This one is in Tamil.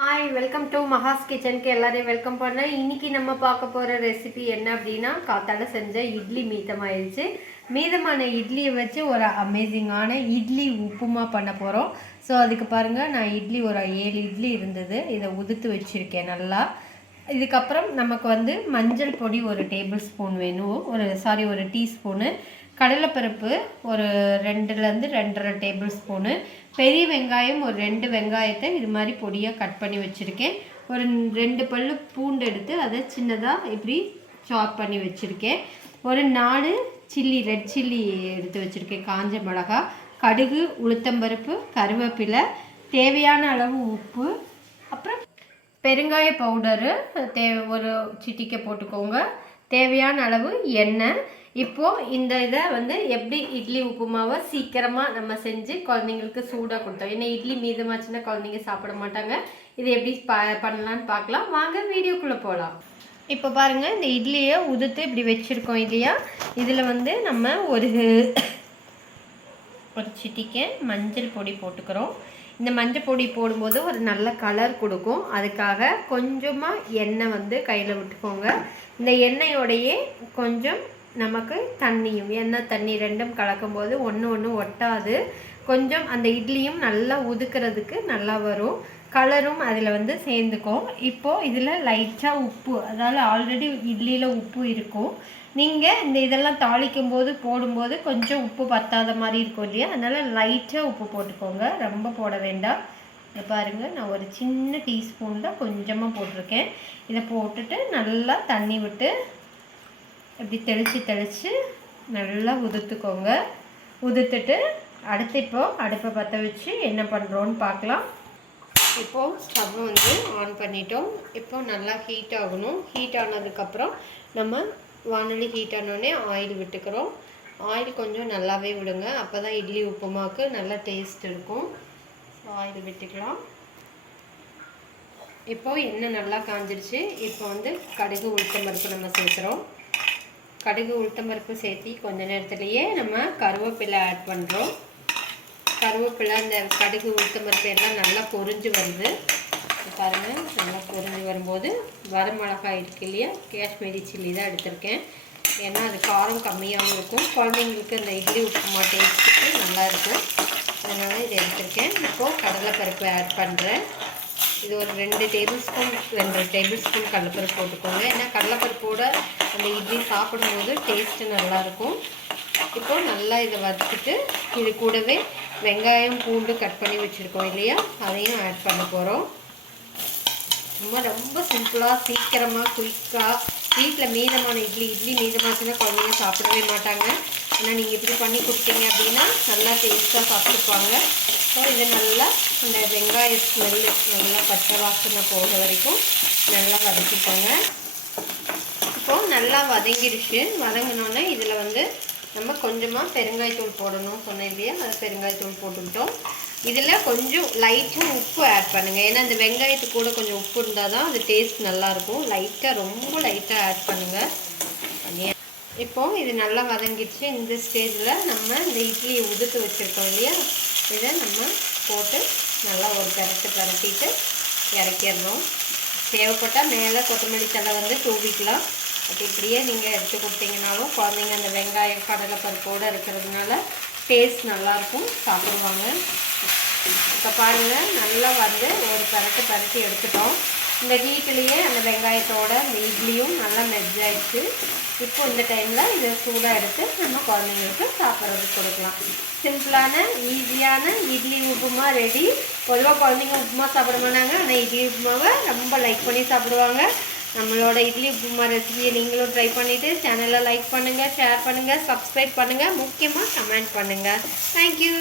ஹாய் வெல்கம் டு மஹாஸ் கிச்சனுக்கு எல்லாரையும் வெல்கம் பண்ணேன். இன்றைக்கி நம்ம பார்க்க போகிற ரெசிபி என்ன அப்படின்னா, காத்தால செஞ்ச இட்லி மீதமாயிடுச்சு. மீதமான இட்லியை வச்சு ஒரு அமேசிங்கான இட்லி உப்புமா பண்ண போகிறோம். ஸோ அதுக்கு பாருங்கள், நான் இட்லி ஒரு 7 இட்லி இருந்தது, இதை உதுத்து வச்சுருக்கேன் நல்லா. இதுக்கப்புறம் நமக்கு மஞ்சள் பொடி ஒரு டேபிள் ஸ்பூன் வேணும், ஒரு டீஸ்பூனு. கடலைப்பருப்பு ஒரு 2லேருந்து 2.5 டேபிள் ஸ்பூனு. பெரிய வெங்காயம் ஒரு 2 வெங்காயத்தை இது மாதிரி பொடியாக கட் பண்ணி வச்சுருக்கேன். ஒரு 2 பல்லு பூண்டு எடுத்து அதை சின்னதாக இப்படி சாப் பண்ணி வச்சுருக்கேன். ஒரு 4 சில்லி, ரெட் சில்லி எடுத்து வச்சுருக்கேன், காஞ்ச மிளகா, கடுகு, உளுத்தம்பருப்பு, கருவேப்பிலை, தேவையான அளவு உப்பு, அப்புறம் பெருங்காய பவுடரு ஒரு சிட்டிக்கை போட்டுக்கோங்க, தேவையான அளவு எண்ணெய். இப்போது இந்த இதை எப்படி இட்லி உப்புமாவை சீக்கிரமாக நம்ம செஞ்சு குழந்தைங்களுக்கு சூடாக கொடுத்தோம். ஏன்னா இட்லி மீதமாச்சுன்னா குழந்தைங்க சாப்பிட மாட்டாங்க. இதை எப்படி பண்ணலான்னு பார்க்கலாம் வாங்க, வீடியோக்குள்ளே போகலாம். இப்போ பாருங்கள், இந்த இட்லியை உதுத்து இப்படி வச்சுருக்கோம் இல்லையா, இதில் நம்ம ஒரு சிட்டிக்கை மஞ்சள் பொடி போட்டுக்கிறோம். இந்த மஞ்சள் பொடி போடும்போது ஒரு நல்ல கலர் கொடுக்கும், அதுக்காக கொஞ்சமாக எண்ணெய் கையில் விட்டுக்கோங்க. இந்த எண்ணெயோடையே கொஞ்சம் நமக்கு தண்ணியும், எண்ணெய் தண்ணி ரெண்டும் கலக்கும்போது ஒன்று ஒட்டாது. கொஞ்சம் அந்த இட்லியும் நல்லா உதுக்கிறதுக்கு நல்லா வரும், கலரும் அதில் சேர்ந்துக்கும். இப்போது இதில் லைட்டாக உப்பு, அதாவது ஆல்ரெடி இட்லியில் உப்பு இருக்கும். நீங்கள் இந்த இதெல்லாம் தாளிக்கும் போது போடும்போது கொஞ்சம் உப்பு பத்தாத மாதிரி இருக்கும் இல்லையா, அதனால் லைட்டாக உப்பு போட்டுக்கோங்க, ரொம்ப போட வேண்டாம். இதை பாருங்கள், நான் ஒரு சின்ன டீஸ்பூன் தான் கொஞ்சமாக போட்டிருக்கேன். இதை போட்டுட்டு நல்லா தண்ணி விட்டு இப்படி தெளித்து நல்லா உதுத்துக்கோங்க. உதுத்துட்டு அடுத்து இப்போது அடுப்பை பற்ற வச்சு என்ன பண்ணுறோன்னு பார்க்கலாம். இப்போது ஸ்டவ் ஆன் பண்ணிட்டோம். இப்போது நல்லா ஹீட் ஆகணும். ஹீட் ஆனதுக்கப்புறம் நம்ம வானொலி ஹீட் ஆனோடனே ஆயில் விட்டுக்கிறோம். ஆயில் கொஞ்சம் நல்லாவே விடுங்க, அப்போ தான் இட்லி உப்புமாவுக்கு நல்லா டேஸ்ட் இருக்கும். ஆயில் விட்டுக்கலாம். இப்போது எண்ணெய் நல்லா காஞ்சிருச்சு. இப்போ கடுகு, உளுத்தம்பருப்பு நம்ம சேர்க்குறோம். கடுகு, உளுத்தம்பருப்பு சேர்த்தி கொஞ்ச நேரத்துலையே நம்ம கருவேப்பிலை ஆட் பண்ணுறோம். கருவேப்பிலை, இந்த கடுகு, உளுத்தம்பருப்பு எல்லாம் நல்லா பொரிஞ்சு வருது பாருங்கள். நல்லா பொரிஞ்சு வரும்போது வரமிளகாய் இருக்கு இல்லையா, காஷ்மீரி சில்லி தான் எடுத்திருக்கேன். ஏன்னா அது காரம் கம்மியாகவும் இருக்கும், குழந்தைங்களுக்கு அந்த இட்லி உப்புமா டேஸ்ட்டுக்கு நல்லாயிருக்கும், அதனால் இதை எடுத்திருக்கேன். இப்போது கடலைப்பருப்பு ஆட் பண்ணுறேன். இது ஒரு 2 டேபிள் ஸ்பூன் கடலைப்பருப்பு போட்டுக்கோங்க. ஏன்னா கடலைப்பருப்போட அந்த இட்லி சாப்பிடும்போது டேஸ்ட்டு நல்லாயிருக்கும். இப்போது நல்லா இதை வதக்கிட்டு இது கூடவே வெங்காயம், பூண்டு கட் பண்ணி வச்சுருக்கோம் இல்லையா, அதையும் ஆட் பண்ண போகிறோம். ரொம்ப சிம்பிளாக, சீக்கிரமாக, குயிக்காக. வீட்டில் மீதமான இட்லி மீதமாச்சுன்னா குழந்தைங்க சாப்பிடவே மாட்டாங்க. ஆனால் நீங்கள் இப்படி பண்ணி கொடுத்தீங்க அப்படின்னா நல்லா டேஸ்ட்டாக சாப்பிட்டுப்பாங்க. ஸோ இதை நல்லா இந்த வெங்காய ஸ்மெல்லு நல்லா பச்சை வாசனை போகிற வரைக்கும் நல்லா வதக்கிக்கோங்க. இப்போது நல்லா வதங்கிடுச்சு. வதங்கினோன்னே இதில் நம்ம கொஞ்சமாக பெருங்காயத்தூள் போடணும் சொன்னேன் இல்லையா, அது பெருங்காயத்தூள் போட்டுக்கிட்டோம். இதில் கொஞ்சம் லைட்டாக உப்பு ஆட் பண்ணுங்கள், ஏன்னா இந்த வெங்காயத்துக்கு கூட கொஞ்சம் உப்பு இருந்தால் தான் அது டேஸ்ட் நல்லாயிருக்கும். ரொம்ப லைட்டாக ஆட் பண்ணுங்கள். இப்போது இது நல்லா வதங்கிடுச்சு. இந்த ஸ்டேஜில் நம்ம இந்த இட்லியை உதுத்து வச்சுருக்கோம் இல்லையா, இதை நம்ம போட்டு நல்லா ஒரு பரட்டிட்டு இறக்கிடணும். தேவைப்பட்டால் மேலே கொத்தமல்லி தழை தூவிக்கலாம். அப்படி இப்படியே நீங்கள் எடுத்து கொடுத்தீங்கனாலும் குழந்தைங்க அந்த வெங்காயம் கடலைப்பருப்போடு இருக்கிறதுனால டேஸ்ட் நல்லாயிருக்கும், சாப்பிடுவாங்க. இப்போ பாருங்கள், நல்லா ஒரு பரட்டி எடுத்துட்டோம். இந்த ஹீட்லேயே அந்த வெங்காயத்தோட இந்த இட்லியும் நல்லா மெர்ஜாயிடுச்சு. இப்போ இந்த டைமில் இதை சூடாக எடுத்து நம்ம குழந்தைங்களுக்கு சாப்பிட்றதுக்கு கொடுக்கலாம். சிம்பிளான ஈஸியான இட்லி உப்புமா ரெடி. பொதுவாக குழந்தைங்க உப்புமா சாப்பிட மாட்டாங்க, ஆனால் இட்லி உப்புமாவை ரொம்ப லைக் பண்ணி சாப்பிடுவாங்க. நம்மளோட இட்லி உப்புமா ரெசிபியை நீங்களும் ட்ரை பண்ணிவிட்டு சேனலை லைக் பண்ணுங்கள், ஷேர் பண்ணுங்கள், சப்ஸ்கிரைப் பண்ணுங்கள், முக்கியமாக கமெண்ட் பண்ணுங்கள். தேங்க்யூ.